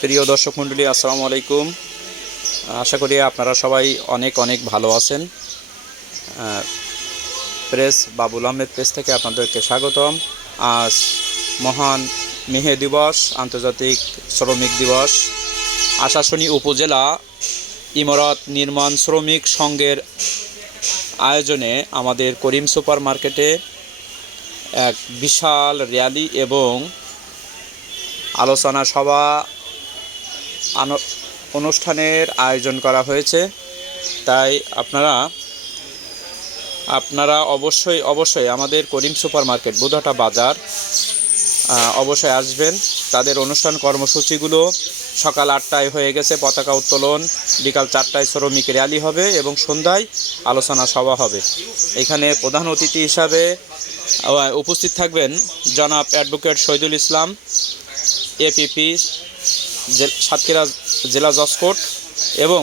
প্রিয় দর্শক মণ্ডলী, আসসালামু আলাইকুম। আশা করি আপনারা সবাই অনেক অনেক ভালো আছেন। প্রেস বাবুল আহমেদ প্রেস থেকে আপনাদেরকে স্বাগতম। আজ মহান মে দিবস, আন্তর্জাতিক শ্রমিক দিবস। আশাশুনি উপজেলা ইমারত নির্মাণ শ্রমিক সংঘের আয়োজনে আমাদের করিম সুপার মার্কেটে এক বিশাল র্যালি এবং আলোচনা সভা অনুষ্ঠানের আয়োজন করা হয়েছে। তাই আপনারা অবশ্যই আমাদের করিম সুপার মার্কেট বুধহাটা বাজার অবশ্যই আসবেন। তাদের অনুষ্ঠান কর্মসূচিগুলো সকাল 8টায় হয়ে গেছে পতাকা উত্তোলন, বিকাল 4টায় শ্রমিক র্যালি হবে এবং সন্ধ্যায় আলোচনা সভা হবে। এখানে প্রধান অতিথি হিসাবে উপস্থিত থাকবেন জনাব অ্যাডভোকেট শহীদুল ইসলাম, এপিপি সাতক্ষীরা জেলা জজ কোর্ট, এবং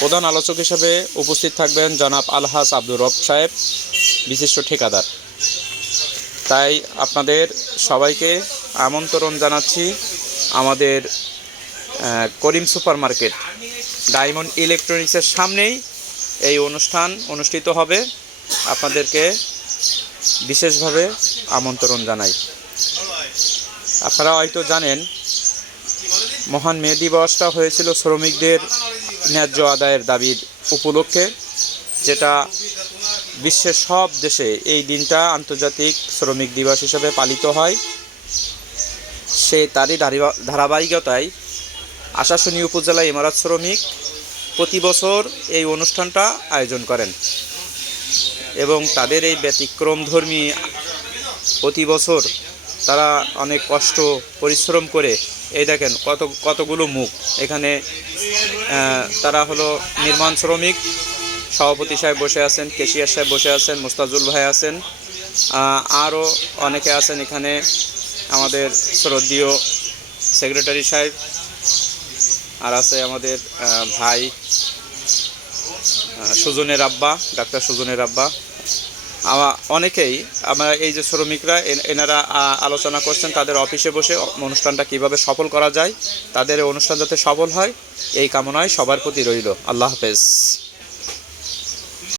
প্রধান আলোচক হিসেবে উপস্থিত থাকবেন জনাব আলহাজ আব্দুর রব সাহেব, বিশিষ্ট ঠিকাদার। তাই আপনাদের সবাইকে আমন্ত্রণ জানাচ্ছি। আমাদের করিম সুপার মার্কেট ডায়মন্ড ইলেকট্রনিক্সের সামনেই এই অনুষ্ঠান অনুষ্ঠিত হবে। আপনাদেরকে বিশেষভাবে আমন্ত্রণ জানাই। আপনারা হয়তো জানেন, মহান মে দিবসটা হয়েছিল শ্রমিকদের ন্যায্য আদায়ের দাবির উপলক্ষে, যেটা বিশ্বের সব দেশে এই দিনটা আন্তর্জাতিক শ্রমিক দিবস হিসেবে পালিত হয়। তারই ধারাবাহিকতায় আশাশুনি উপজেলা ইমারত শ্রমিক প্রতি বছর এই অনুষ্ঠানটা আয়োজন করেন এবং তাদের এই ব্যতিক্রমধর্মী প্রতি বছর তারা অনেক কষ্ট পরিশ্রম করে, এই দেখেন কতগুলো মুখ এখানে। তারা হলো নির্মাণ শ্রমিক। সভাপতি সাহেব বসে আছেন, কেশিয়ার সাহেব বসে আছেন, মুস্তাজুল ভাই আছেন, আরও অনেকে আছেন এখানে। আমাদের শ্রদ্ধেয় সেক্রেটারি সাহেব, আর আছে আমাদের ভাই সুজনের আব্বা, ডাক্তার সুজনের আব্বা। অনেকেই আমরা এই যে শ্রমিকরা এনারা আলোচনা করছেন তাদের অফিসে বসে অনুষ্ঠানটা কিভাবে সফল করা যায়, তাদের অনুষ্ঠান যাতে সফল হয় এই কামনায় সবার প্রতি রইল। আল্লাহ হাফেজ।